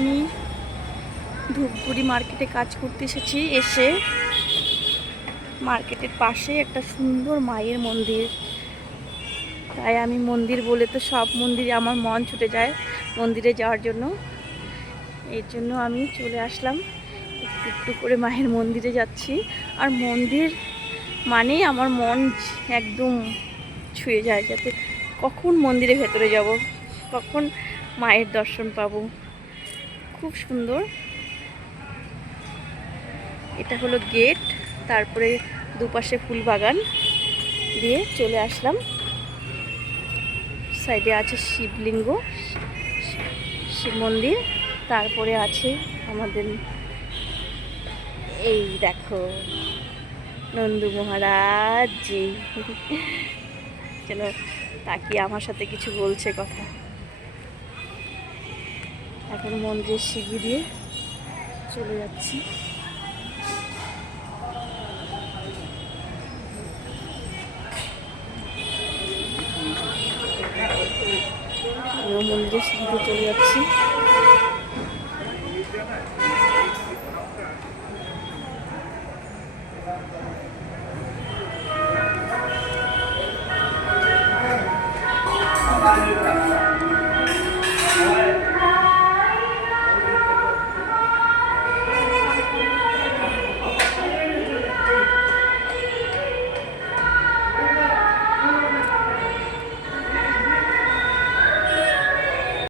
আমি ধূপগুড়ি মার্কেটে কাজ করতে এসেছি। এসে মার্কেটের পাশে একটা সুন্দর মায়ের মন্দির, তাই আমি মন্দির বলে তো সব মন্দিরে আমার মন ছুটে যায় মন্দিরে যাওয়ার জন্য। এর জন্য আমি চলে আসলাম, একটু একটু করে মায়ের মন্দিরে যাচ্ছি। আর মন্দির মানেই আমার মন একদম ছুঁয়ে যায়, যাতে কখন মন্দিরের ভেতরে যাব, কখন মায়ের দর্শন পাবো। খুব সুন্দর। এটা হলো গেট, তারপরে দুপাশে ফুল বাগান দিয়ে চলে আসলাম। সাইডে আছে শিবলিঙ্গ, শিব মন্দির। তারপরে আছে আমাদের এই দেখো নন্দু মহারাজ জি যেন তাকিয়ে আমার সাথে কিছু বলছে কথা। এখন মন্দিরের সিঁড়ি দিয়ে চলে যাচ্ছি। আমিও মন্দিরের সিঁড়ি দিয়ে চলে যাচ্ছি।